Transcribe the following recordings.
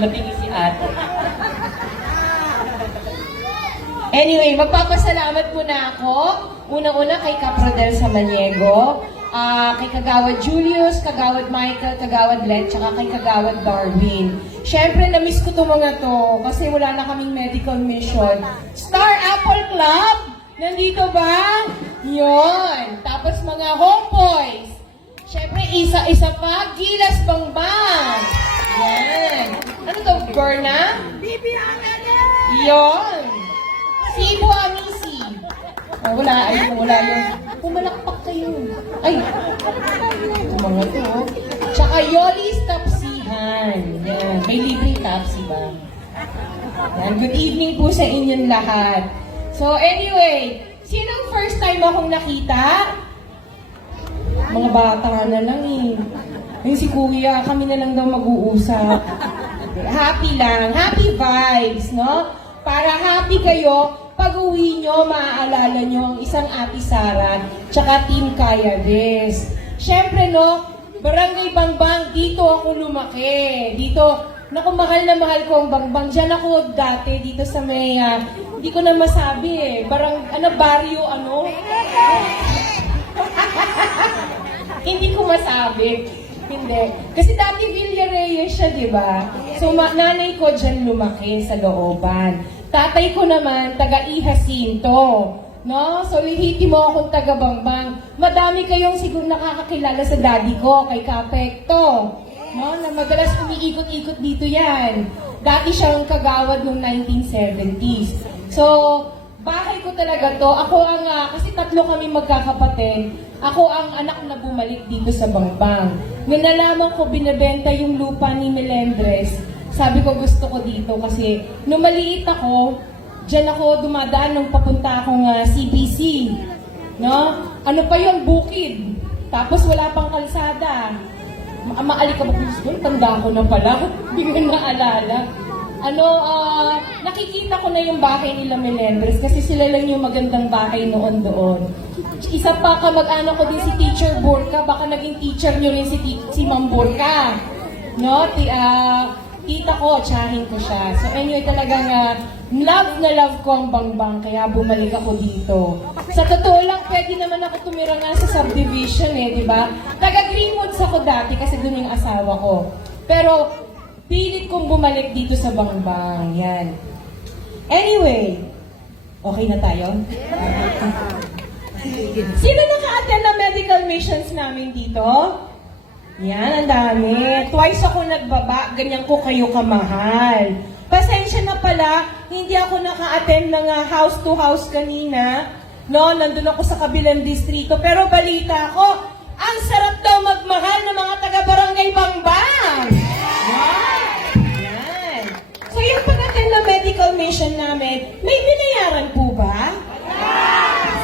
Natingin si ate. Anyway, magpapasalamat muna ako. Unang-una kay Caprodel Samaniego, kay Kagawad Julius, Kagawad Michael, Kagawad Len, tsaka kay Kagawad Darwin. Siyempre, na-miss ko itong mga to kasi wala na kaming medical mission. Star Apple Club! Nandito ba? Yon. Tapos mga homeboys. Siyempre, isa-isa pa, Gilas Bangbang. Yan. Ano to, Berna? Bibi ang Yon. Sibo Amisi. Oh, wala yun. Pumalakpak kayo. Ay, ito mga to. Tsaka Yoli's Tapsihan. Yan. May libreng tapsi ba? Yan. Good evening po sa inyong lahat. So anyway, sinong first time akong nakita? Mga bata na lang eh. Yung si Kuya, kami na lang daw mag-uusap. Happy lang. Happy vibes, no? Para happy kayo, pag-uwi nyo, maaalala nyo ang isang Ate Sara, tsaka Team Kayades. Siyempre, no, Barangay Bangbang, dito ako lumaki. Dito, naku, mahal na mahal ko ang Bangbang. Diyan ako dati, dito sa may, hindi ko na masabi eh. Barrio, ano? Hindi ko masabi. Hindi. Kasi dati Villareyes siya, di ba? So, nanay ko dyan lumaki sa looban. Tatay ko naman, taga-Ihasinto. No? So, ihiti mo akong taga-Bangbang. Madami kayong siguro nakakakilala sa daddy ko, kay Kapekto. No? Na madalas umiikot-ikot dito yan. Dati siyang kagawad noong 1970s. So, bahay ko talaga to. Ako ang, kasi tatlo kami magkakapatid. Ako ang anak na bumalik dito sa Bangbang. Nung nalaman ko binebenta yung lupa ni Melendres, sabi ko gusto ko dito kasi nung maliit ako, dyan ako dumadaan nung papunta akong CBC. No? Ano pa yun? Bukid. Tapos wala pang kalsada. Maalikabok ko, tanda ko na pala. Hindi ko naalala. Nakikita ko na yung bahay nila Melendres kasi sila lang yung magandang bahay noon doon. Isa pa kamag-anak ko din si Teacher Burka, baka naging teacher nyo rin si Ma'am Burka. No? Tita ko, tsahin ko siya. So anyway, talagang love na love ko ang Bangbang, kaya bumalik ako dito. Sa totoo lang, pwede naman ako tumira nga sa subdivision di ba? Taga Greenwoods ako dati kasi doon yung asawa ko. Pero pilit kong bumalik dito sa Bangbang. Yan. Anyway, okay na tayo? Sino naka-attend na medical missions namin dito? Yan, ang dami. Twice ako nagbaba, ganyan ko kayo kamahal. Pasensya na pala, hindi ako naka-attend ng house to house kanina. No, nandun ako sa kabilang distrito. Pero balita ko, ang sarap daw magmahal ng mga taga-barangay Bangbang. Yan. So yung pag-attend na medical mission namin, may binayaran po ba?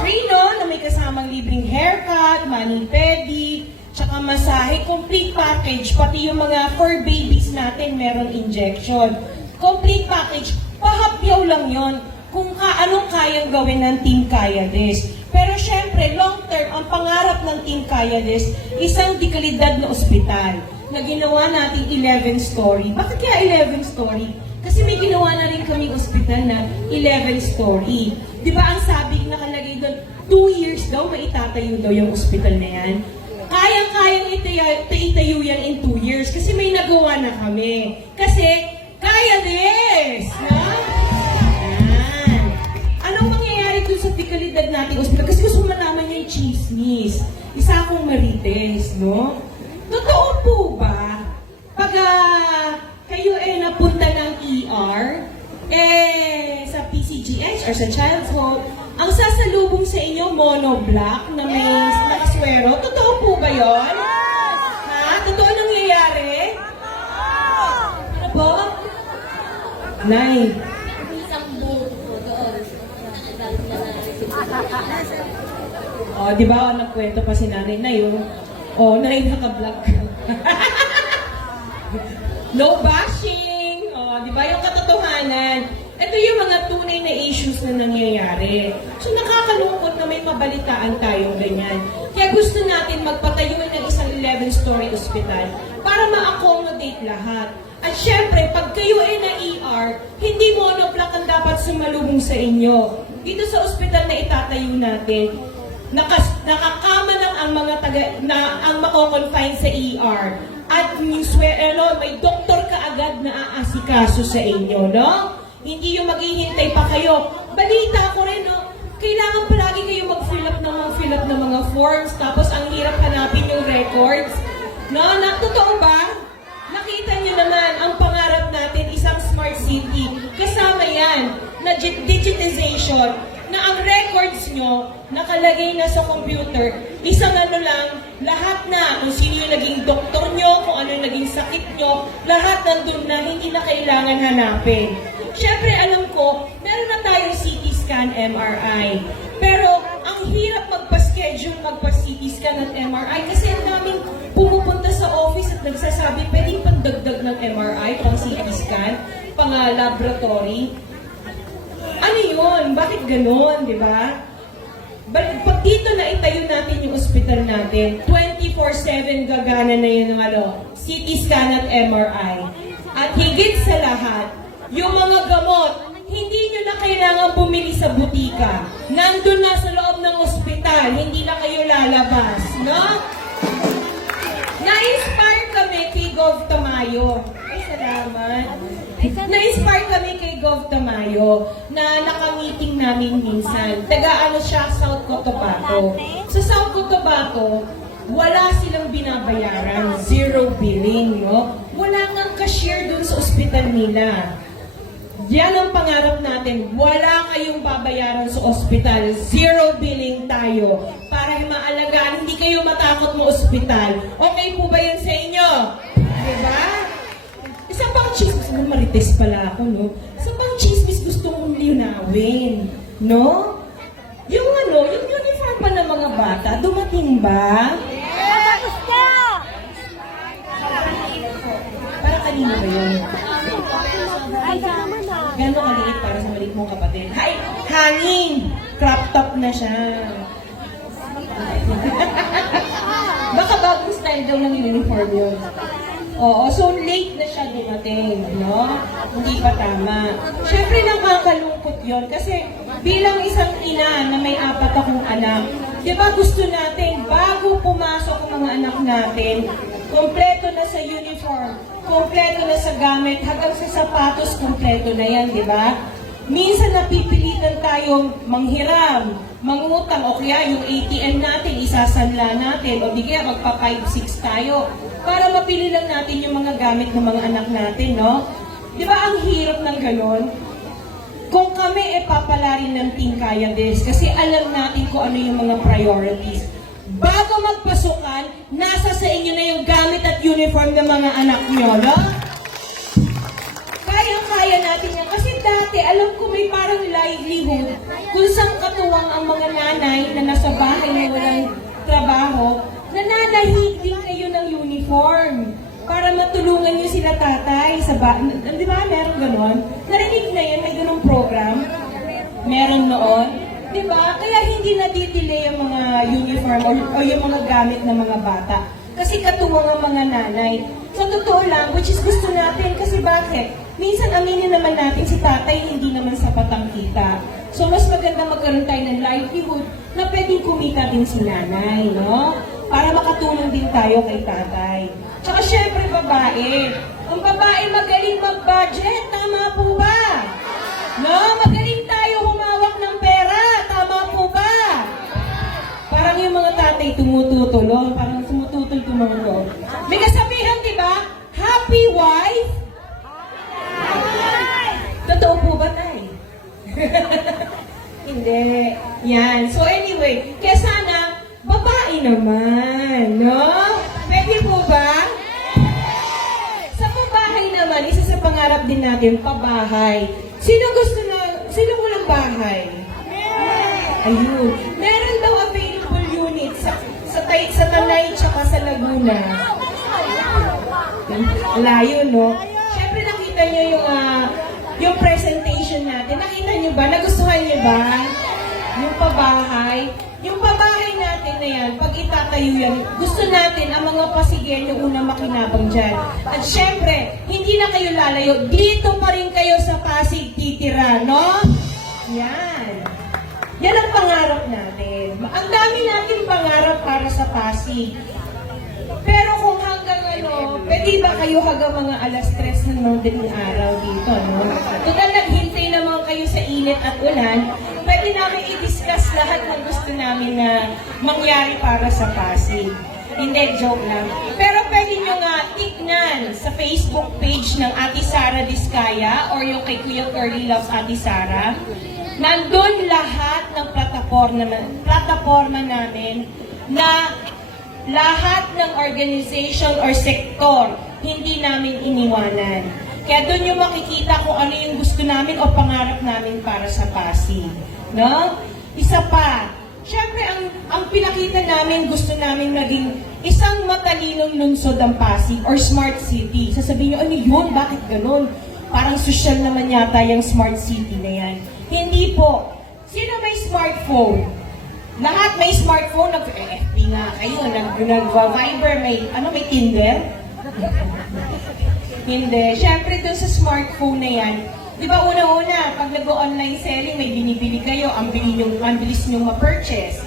Free, no? Na may kasamang libreng haircut, mani-pedi, tsaka masahe, complete package. Pati yung mga fur babies natin, meron injection. Complete package. Pahapyaw lang yon kung anong kayang gawin ng Team Kayades. Pero syempre, long term, ang pangarap ng Team Kayades, isang dekalidad na ospital na ginawa natin 11-story. Bakit kaya 11-story? Kasi may ginawa na rin kaming ospital na 11-story. Di ba ang sabi nakalagay doon, 2 years daw maitatayo daw yung ospital na yan. Kayang-kayang itayo yan in 2 years kasi may nagawa na kami. Kasi, Kayades! No? Yan. Anong mangyayari doon sa dekalidad nating ospital? Kasi gusto malaman niya yung chismis. Isa akong marites, no? Totoo po ba? Pag kayo napunta ng ER, sa PCGH or sa Child's Home, ang sasalubong sa inyo, monoblock na may nakaswero. Totoo po ba yun? Ha? Totoo nangyayari? Ano po? Nay. Isang buko doon. Di ba, nagkwento pa si nanay na yun? Nay, naka-vlog. No bashing! Di ba, yung katotohanan. Ito yung mga tunay na issues na nangyayari. So nakakalungkot na may mabalitaan tayong ganyan. Kaya gusto natin magpatayo ng isang 11-story ospital para ma-accommodate lahat. At syempre, pag kayo ay na-ER, hindi monoblock ang dapat sumalubong sa inyo. Dito sa ospital na itatayo natin, nakakama ng ang mga ang mako-confine sa ER. At may doktor ka agad na aasikaso sa inyo, no? Hindi yung maghihintay pa kayo. Balita ko rin, no? Kailangan palagi kayo mag-fill up ng mga forms, tapos ang hirap hanapin yung records. No? Totoo ba? Nakita niyo naman, ang pangarap natin, isang smart city. Kasama yan, na digitization, na ang records nyo, nakalagay na sa computer, isang lang, lahat na, kung sino yung naging doktor nyo, kung ano yung naging sakit nyo, lahat nandun na, hindi na kailangan hanapin. Siyempre, alam ko, meron na tayong CT scan, MRI. Pero, ang hirap magpa-schedule, magpa-CT scan at MRI kasi ang daming pumupunta sa office at nagsasabi, pwedeng pandagdag ng MRI, pang CT scan, pang laboratory. Ano yun? Bakit ganon, di ba? Pag dito na itayo natin yung ospital natin, 24/7 gagana na yun ng CT scan at MRI. At higit sa lahat, yung mga gamot, hindi nyo na kailangan bumili sa butika. Nandun na sa loob ng ospital, hindi na kayo lalabas, no? Na-inspire kami kay Gov. Tamayo. Ay, salamat. Na-inspire kami kay Gov. Tamayo na nakamiting namin minsan. Taga-ano siya, South Cotabato. Sa South Cotabato, wala silang binabayaran. Zero billing, no? Wala ngang cashier dun sa ospital nila. Yan ang pangarap natin. Wala kayong babayaran sa ospital. Zero billing tayo. Para maalagaan, hindi kayo matakot mo ospital. Okay po ba yan sa inyo? Diba? Isa pang chismis, marites pala ako, no? Isa pang chismis gusto kong linawin, no? Yung yung uniform pa ng mga bata, dumating ba? Tapos na! Para kanino ba yun? Ay, tama na. Gano'ng kaliit para sa maliit mong kapatid? Hay! Hangin! Crop top na siya. Baka bagong style daw ng uniform yun. Oo, so late na siya dumating, no? Hindi pa tama. Siyempre nakakalungkot yun kasi bilang isang ina na may 4 akong anak, di ba gusto natin bago pumasok ang mga anak natin, kompleto na sa uniform, kompleto na sa gamit, hanggang sa sapatos, kompleto na yan, di ba? Minsan napipilitan tayong manghiram, mangutang, o kaya yung ATM natin, isasanla natin, o di kaya magpa 5-6 tayo, para mapili lang natin yung mga gamit ng mga anak natin, no? Di ba ang hirap ng ganon? Kung kami papalarin ng Team Kaya This, kasi alam natin kung ano yung mga priorities. Bago magpasukan, nasa sa inyo na yung gamit at uniform ng mga anak nyo, no? Kaya natin yan. Kasi dati, alam ko may parang livelihood kung saan katuwang ang mga nanay na nasa bahay na walang trabaho, nananahig din kayo ng uniform para matulungan nyo sila tatay sa bahay. Di ba? Meron ganon? Narinig na yan, may ganong program. Meron noon. Di ba? Kaya hindi na-delay ang mga uniform o yung mga gamit ng mga bata. Kasi katuwang ang mga nanay. Sa totoo lang, which is gusto natin. Kasi bakit? Minsan aminin naman natin si tatay hindi naman sapat ang kita. So mas maganda magkaroon tayo ng livelihood na pwedeng kumita din si nanay, no? Para makatulong din tayo kay tatay. Tsaka syempre babae. Ang babae magaling mag-budget, tama po ba? No? Magaling tayo humawak ng pera, tama po ba? Parang yung mga tatay tumututol, oh. Parang tumututol. May kasabihan, di ba? Happy wife. Totoo po ba, tay? Hindi. Yan. So anyway, kaya sana, babae naman, no? Pwede po ba? Sa pabahay naman, isa sa pangarap din natin, pabahay. Sino walang bahay? Ayun. Meron daw available unit sa Tanay tsaka sa Laguna. Layo, no? Siyempre nakita nyo yung presentation natin. Nakita nyo ba? Nagustuhan nyo ba? Yung pabahay natin na yan, pag itatayo yan, gusto natin ang mga Pasigueño unang makinabang dyan. At syempre, hindi na kayo lalayo, dito pa rin kayo sa Pasig titira, no? Yan. Yan ang pangarap natin. Ang dami natin pangarap para sa Pasig. Pero kung hanggang pwede ba kayo hanggang mga alas 3 ng madaling araw dito, no? Total naghintay naman kayo sa init at ulan, pwede namin i-discuss lahat ng gusto namin na mangyari para sa Pasig. Hindi, joke lang. Pero pwede nyo nga tignan sa Facebook page ng Ate Sara Diskaya or yung kay Kuya Curly Loves Ate Sara. Nandun lahat ng plataforma namin na lahat ng organization or sektor hindi namin iniwanan. Kaya doon yung makikita kung ano yung gusto namin o pangarap namin para sa Pasig. No? Isa pa, syempre ang pinakita namin, gusto namin maging isang matalinong lungsod ang Pasig or smart city. Sasabihin nyo, ano yun? Bakit ganun? Parang social naman yata yung smart city na yan. Hindi po. Sino may smartphone? Lahat may smartphone, nag-FB nga kayo, nag-Viber, may Tinder? Hindi. Siyempre, dun sa smartphone na yan, di ba una-una, pag nag-online selling, may binibili kayo, ang bilis nyong ma-purchase.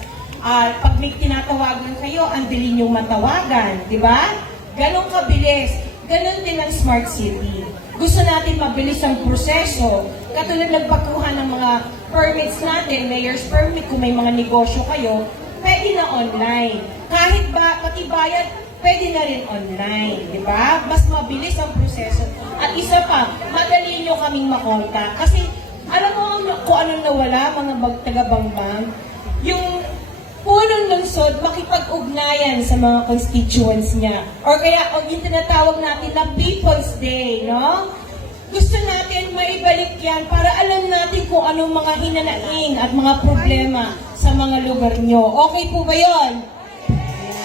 Pag may tinatawagan kayo, ang dali nyong matawagan, di ba? Ganon kabilis. Ganon din ang smart city. Gusto natin mabilis ang proseso. Katulad nagpakuha ng mga permits natin, mayor's permit, kung may mga negosyo kayo, pwede na online. Kahit ba, pati bayad, pwede na rin online, di ba? Mas mabilis ang proseso. At isa pa, madali nyo kaming makontak. Kasi, alam mo kung anong nawala, mga taga-Bangbang? Yung punong lungsod, makipag-ugnayan sa mga constituents niya. Or kaya, yung tinatawag natin na People's Day, no? Gusto natin maibalik yan para alam natin kung anong mga hinanaing at mga problema sa mga lugar nyo. Okay po ba yun?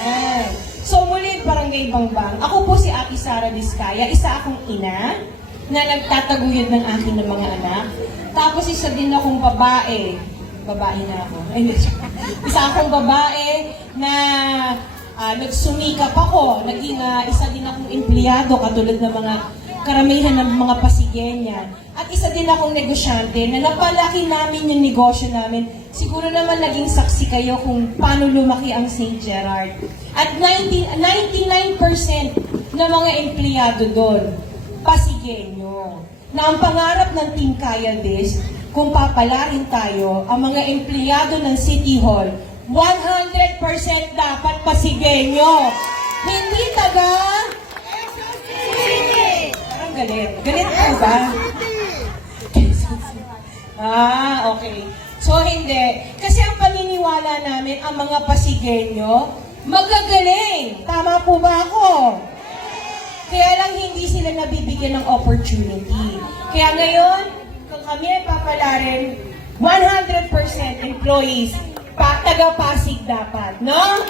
Yan. So muli, Barangay Bangbang, ako po si Ate Sara Diskaya, isa akong ina na nagtataguyod ng aking mga anak. Tapos isa din akong babae. Babae na ako. Isa akong babae na nagsumikap ako. Naging isa din akong empleyado katulad ng mga karamihan ng mga Pasigueña. At isa din akong negosyante na napalaki namin yung negosyo namin. Siguro naman naging saksi kayo kung paano lumaki ang St. Gerard. At 99% ng mga empleyado doon, Pasigueño. Na ang pangarap ng Team Kaya This, kung papalarin tayo, ang mga empleyado ng City Hall, 100% dapat Pasigueño. Hindi taga... Parang galit. Galit po ba? Okay. So, hindi. Kasi ang paniniwala namin, ang mga Pasigueño, magagaling. Tama po ba ako? Kaya lang hindi sila nabibigyan ng opportunity. Kaya ngayon, kung kami ay papalarin, 100% employees, taga-Pasig dapat, no?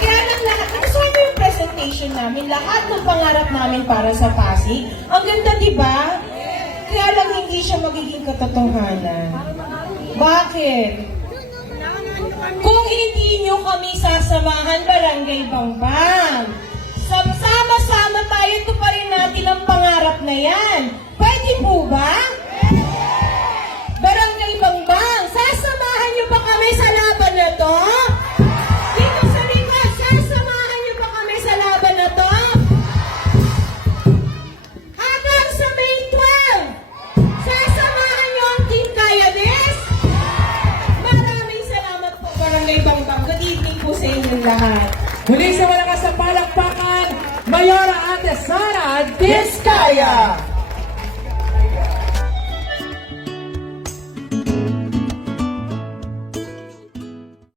Kaya lang lahat, nagustuhan mo yung presentation namin, lahat ng pangarap namin para sa Pasig. Ang ganda, di ba? Kaya lang hindi siya magiging katotohanan. Bakit? Kung hindi nyo kami sasamahan, Barangay Bangbang, sama-sama tayo, tuparin natin ang pangarap na yan. Pwede po ba? Barangay Bangbang, sasamahan niyo ba kami sa laban na to? Dito sa likod, sasamahan niyo ba kami sa laban na to? Hanggang sa May 12, sasamahan niyo ang Team Kaya This? Maraming salamat po, Barangay Bangbang. Good evening po sa inyong lahat. Muli sa malakas na palakpakan, Mayora Ate Sara Diskaya!